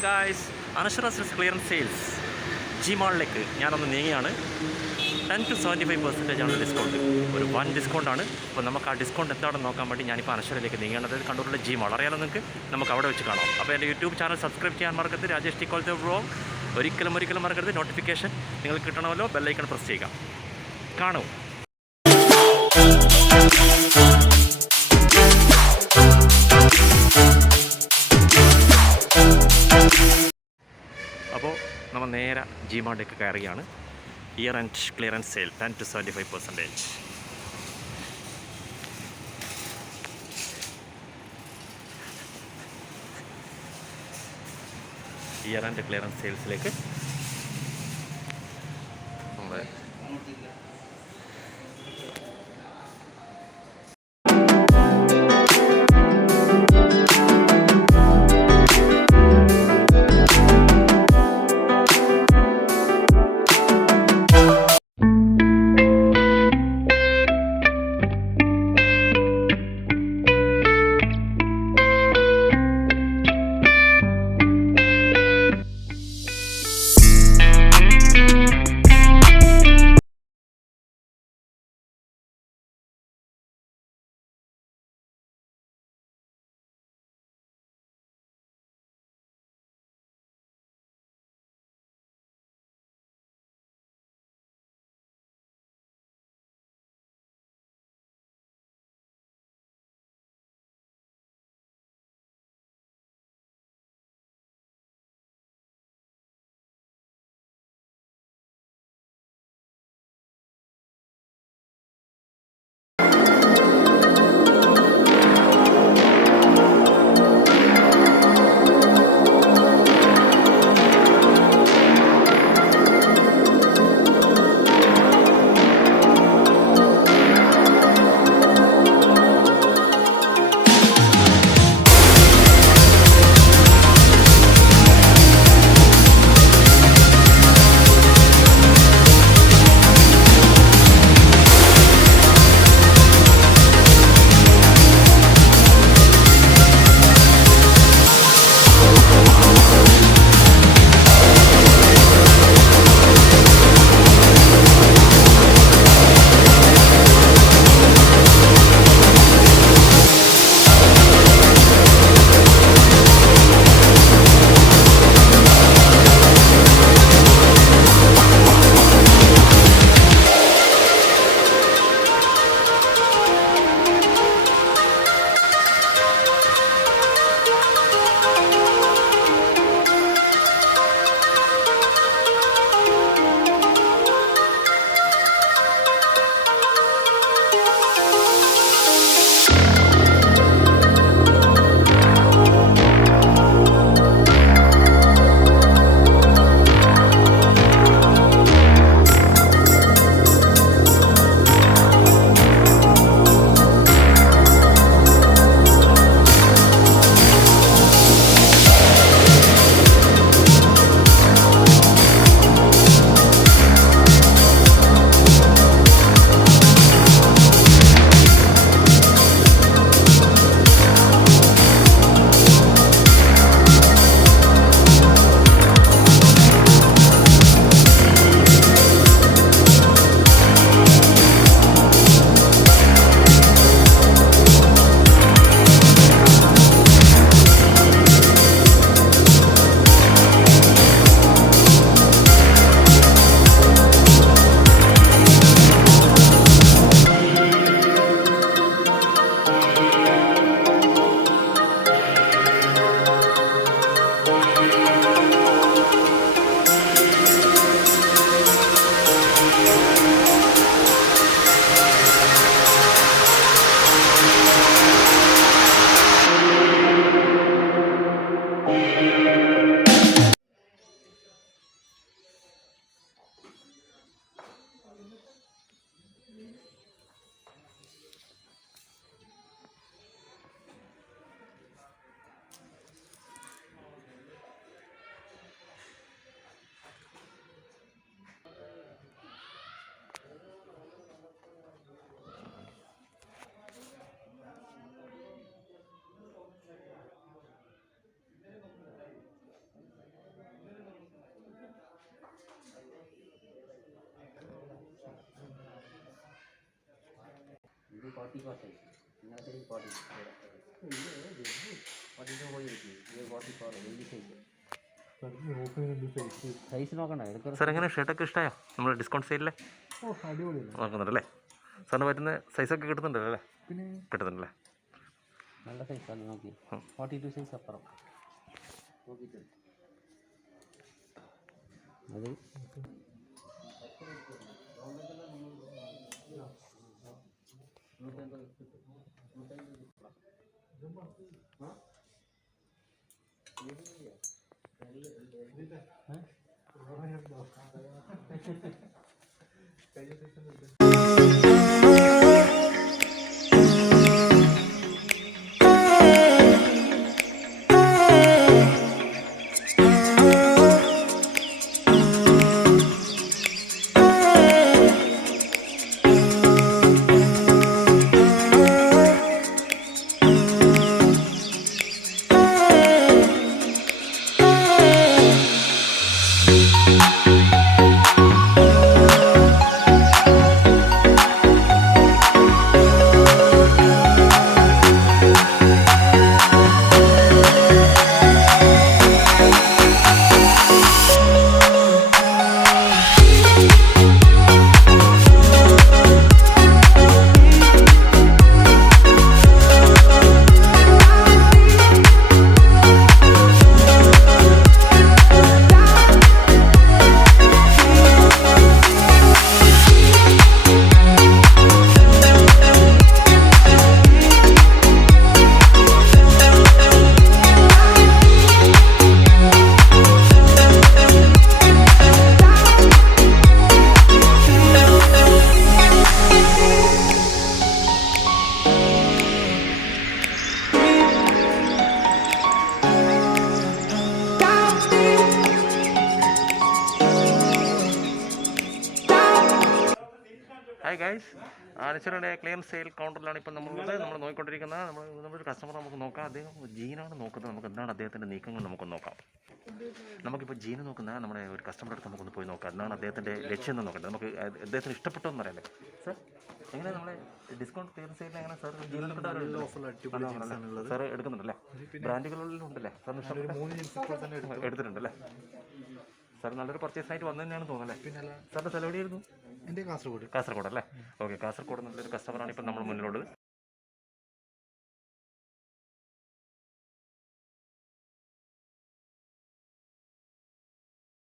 Hi guys, അനശ്വര silks clearance sales G മാളിലേക്ക് ഞാനൊന്ന് നീങ്ങിയാണ്. 10-75% ആണ് discount. ഒരു വൻ ഡിസ്കൗണ്ടാണ്. അപ്പോൾ നമുക്ക് ആ ഡിസ്കൗണ്ട് എന്താണെന്ന് നോക്കാൻ വേണ്ടി ഞാനിപ്പോൾ അനശ്വരയിലേക്ക് നീങ്ങേണ്ടത്. കണ്ണൂരിലെ ജി മാൾ അറിയാലോ നിങ്ങൾക്ക്, നമുക്ക് അവിടെ വെച്ച് കാണാം. അപ്പോൾ എൻ്റെ യൂട്യൂബ് ചാനൽ സബ്സ്ക്രൈബ് ചെയ്യാൻ മറക്കരുത്. രാജേഷ് ടി കോളേജ് വ്ലോഗ് ഒരിക്കലും മറക്കരുത്. നോട്ടിഫിക്കേഷൻ നിങ്ങൾക്ക് കിട്ടണമല്ലോ, ബെല്ലൈക്കൺ പ്രസ് ചെയ്യുക. കാണൂ. അപ്പോൾ നമ്മൾ നേരെ ജി മാളിലേക്ക് കയറുകയാണ്. Year end clearance sale 10-75%. Year end clearance സെയിൽസിലേക്ക് നമ്മൾ ഇത് 44 സൈസ്. ഇങ്ങനത്തെ 42 പോയിരിക്കും. ഇത് 44 വലിയ സൈസ്. സൈസ് നോക്കണ്ട എടുക്കുക. സാർ എങ്ങനെ ഷർട്ടൊക്കെ ഇഷ്ടമായോ നമ്മൾ ഡിസ്കൗണ്ട് സെയിലിലെ? നോക്കുന്നുണ്ടല്ലേ? സാറിന് പറ്റുന്ന സൈസൊക്കെ കിട്ടുന്നുണ്ടല്ലോ അല്ലേ? പിന്നെ കിട്ടുന്നുണ്ടല്ലേ? നല്ല സൈസാണ് നോക്കി. 42 സൈസ് അപ്പുറം നോക്കിയിട്ട് അത് ഹായ് ഗൈസ്, ആനച്ചരുടെ ക്ലിയർ സെയിൽ കൗണ്ടറിലാണ് ഇപ്പം നമ്മൾ നോക്കിക്കൊണ്ടിരിക്കുന്നത്. നമ്മളൊരു കസ്റ്റമർ നമുക്ക് നോക്കാം. അദ്ദേഹം ജീനാണ് നോക്കുന്നത്. നമുക്ക് എന്താണ് അദ്ദേഹത്തിൻ്റെ നീക്കങ്ങൾ നമുക്കൊന്ന് നോക്കാം. നമുക്കിപ്പോൾ ജീന് നോക്കുന്ന നമ്മുടെ ഒരു കസ്റ്റമറുടെ അടുത്ത് നമുക്കൊന്ന് പോയി നോക്കാം. എന്താണ് അദ്ദേഹത്തിൻ്റെ ലക്ഷ്യം എന്ന് നോക്കട്ടെ. നമുക്ക് അദ്ദേഹത്തിന് ഇഷ്ടപ്പെട്ടെന്ന് അറിയാലേ. സാർ എങ്ങനെ നമ്മളെ ഡിസ്കൗണ്ട് ക്ലിയർ സെയിൽ എങ്ങനെ സാർ ജീൻ സാർ എടുക്കുന്നുണ്ടല്ലേ? ബ്രാൻഡുകളിലുണ്ടല്ലേ സാറിന് ഇഷ്ടപ്പെട്ട എടുത്തിട്ടുണ്ടല്ലേ? സാർ നല്ലൊരു പർച്ചേസിനായിട്ട് വന്നു തന്നെയാണ് തോന്നുന്നല്ലേ? സാറിൻ്റെ സ്ഥലം എവിടെയായിരുന്നു? എൻ്റെ കാസർഗോഡ് അല്ലേ? ഓക്കെ, കാസർഗോഡ് നല്ലൊരു കസ്റ്റമറാണ് ഇപ്പം നമ്മൾ മുന്നിലുള്ളത്.